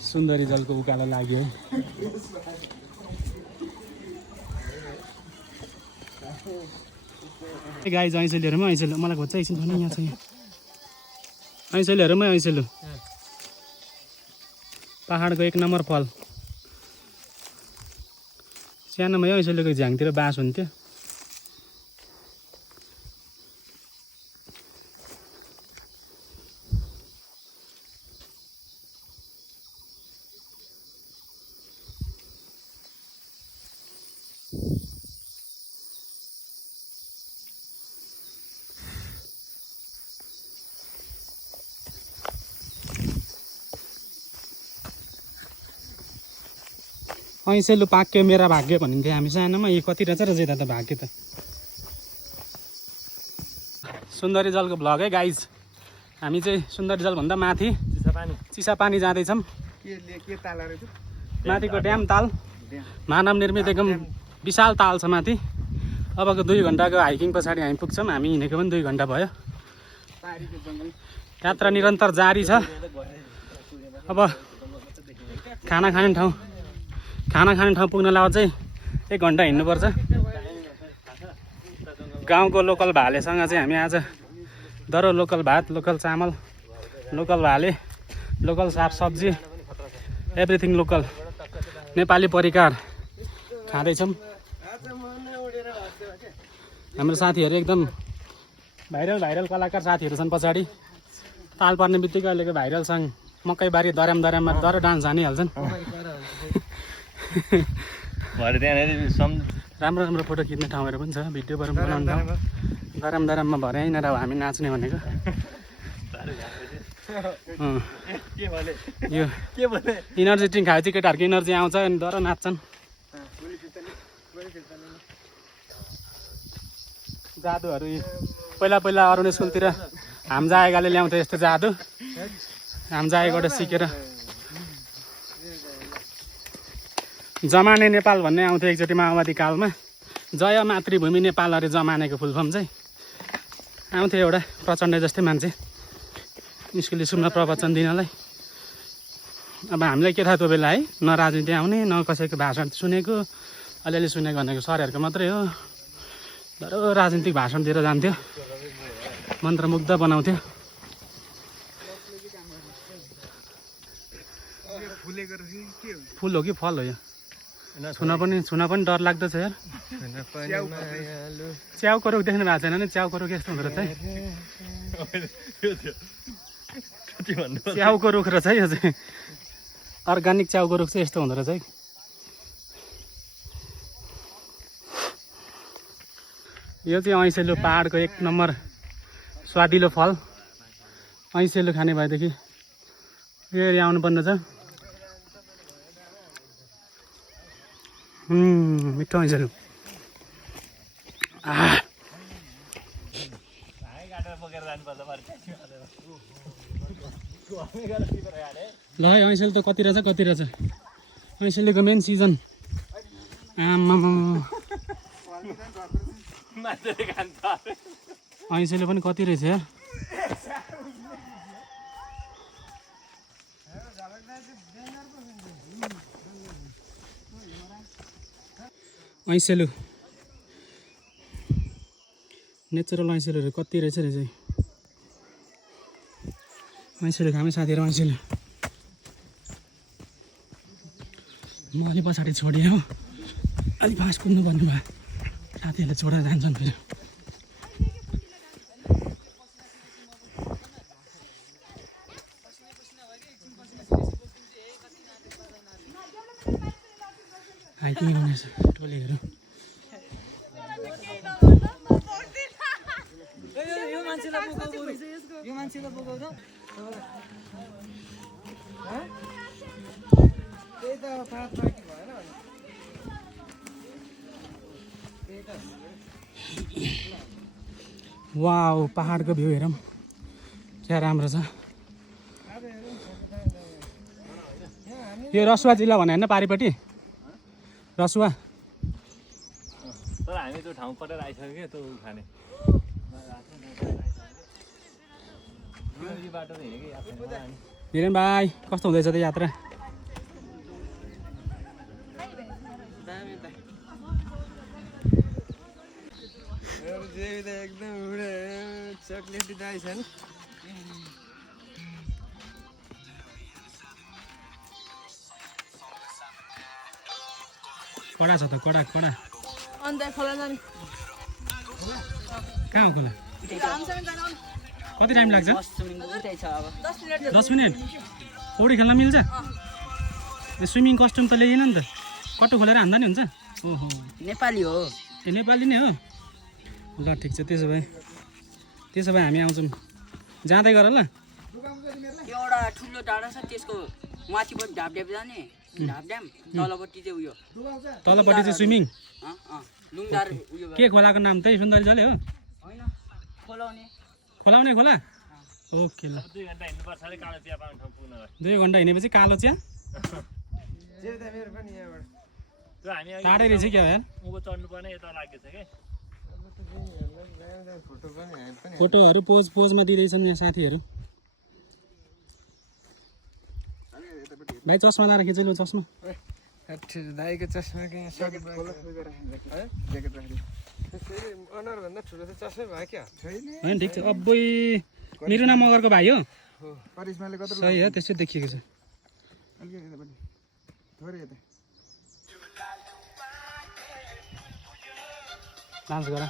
सुन्दरी जलको उकालो लाग्यो है। गाई ऐसेलीहरूमा ऐसेलु मलाई खोज्छ एकछिन पनि यहाँ छ यहाँ ऐसेलीहरूमै ऐसेलु पहाडको एक नम्बर फल। सानोमा ऐसेलुको झ्याङतिर बाँस हुन्थ्यो। ऐसेलु पाक्यो मेरा भाग्य भनिन्थ्यो हामी सानोमा। यो कति रहेछ र यता त भाग्य त। सुन्दरी जलको भ्लग है गाइज। हामी चाहिँ सुन्दरी जल भन्दा माथि चिसा पानी जाँदैछौँ। माथिको ड्याम ताल मानव निर्मित एकदम विशाल ताल छ माथि। अबको 2 घन्टाको हाइकिङ पछाडि हामी पुग्छौँ। हामी हिँडेको पनि 2 घन्टा भयो। यात्रा निरन्तर जारी छ। अब खाना खाने ठाउँ पुग्नलाई अझै 1 घन्टा हिँड्नुपर्छ। गाउँको लोकल भालेसँग चाहिँ हामी आज दरो लोकल भात, लोकल चामल, लोकल भाले, लोकल सागसब्जी, एभ्रिथिङ लोकल नेपाली परिकार खाँदैछौँ। हाम्रो साथीहरू एकदम भाइरल कलाकार साथीहरू छन् पछाडि। ताल पर्ने बित्तिकै अहिलेको भाइरल सङ मकैबारी दर्याममा दरो डान्स हानिहाल्छन्। राम्रो राम्रो फोटो खिच्ने ठाउँहरू पनि छ, भिडियोहरू पनि बनाउने ठाउँ। दर्याममा भरे यहीँनिर हामी नाच्ने भनेको। यो इनर्जी ड्रिङ्क खायो चाहिँ केटाहरूको इनर्जी आउँछ अनि दर नाच्छन्। जादुहरू पहिला अरुण स्कुलतिर हाम्जा आएकाले ल्याउँथ्यो यस्तो जादु। हाम्जा आएबाट सिकेर जमाने नेपाल भन्ने आउँथ्यो एकचोटि माओवादी कालमा। जय मातृभूमि नेपाल अरे जमानेको फुल फर्म चाहिँ आउँथ्यो एउटा प्रचण्ड जस्तै मान्छे स्कुलले सुन्न प्रवचन दिनलाई। अब हामीलाई के थाहा त्यो बेला है, न राजनीति आउने न कसैको भाषण सुनेको, अलिअलि सुनेको भनेको सरहरूको मात्रै हो। तर राजनीतिक भाषण दिएर जान्थ्यो, मन्त्रमुग्ध बनाउँथ्यो। फुल हो कि फल हो यो? छुन पनि डर लाग्दो छ यार। च्याउको रुख देख्नु भएको छैन नि? च्याउको रुख यस्तो हुँदो रहेछ है। च्याउको रुख रहेछ है यो चाहिँ। अर्ग्यानिक च्याउको रुख चाहिँ यस्तो हुँदो रहेछ है। यो चाहिँ ऐसेलु पहाडको 1 नम्बर स्वादिलो फल। ऐसेलु खाने भएदेखि यो एरिया आउनुपर्ने छ। मिठो ऐसेलु। ल है ऐसेलु त कति रहेछ। ऐसेलुको मेन सिजन। ऐसेलु पनि कति रहेछ यार। ऐसेलु नेचुरल ऐसेलुहरू कति रहेछ ऐसेलु खामे साथीहरू। ऐसेलु म अलि पछाडि छोडेँ हो, अलिक फास्ट कुद्नु पर्ने भयो। साथीहरूले छोडेर जान्छन् फेरि। हाइकिङ हुनेछ टोलीहरू। वाउ, पहाडको भ्यू हेरौँ क्या राम्रो छ। यो रसुवा जिल्ला भने होइन पारिपट्टि रसुवा। तर हामी त्यो ठाउँ पटेर आइसक्यो के त्यो खाने हिरेन भाइ कस्तो हुँदैछ त यात्रा? एकदम चक्लेटी दाइ छन् कडा छ त कडा कडा अन्त खोला जाने कहाँ हो खोला हामीसँग जानु कति टाइम लाग्छ 10 मिनेट 10 मिनट पौडी खेल्न मिल्छ स्विमिङ कस्ट्युम त ल्याइएन नि त कट्टु खोलेर हान्दा नि हुन्छ ओहो नेपाली हो ए नेपाली नै हो ल ठिक छ त्यसो भए हामी आउँछौँ जाँदै गर ल एउटा ठुलो डाँडा छ त्यसको माथिपट्टि ढापढ्याप जाने ढापड्याम तलपट्टि चाहिँ उयो तलपट्टि चाहिँ स्विमिङ लुङदार उयो के खोलाको नाम त्यही सुन्दरी जले हो होइन खोलाउने खोलाउने खोला ओके ल 2 घन्टा हिँड्नुपर्छ अरे कालो चिया पाउने ठाउँ पुग्नलाई 2 घन्टा हिँडेपछि कालो चिया मेरो पनि यहाँबाट त्यो हामी टाढै रहेछ क्या यार उँभो चढ्नुपर्ने यता लागेको छ कि फोटो पनि फोटोहरू पोजमा दिँदैछन् यहाँ साथीहरू भाइ चस्मा लाएर खिचेलु चस्मा दाइको चस्मा कि यहाँ सरी अनुहारभन्दा ठुलो त चस्मै भयो क्या छैन होइन ठिक छ अब्बै मिरुना मगरको भाइ हो करिश्माले कत्रो सही हो त्यस्तै देखिएको छ अलिकति यतापट्टि थोरै यता डान्स गर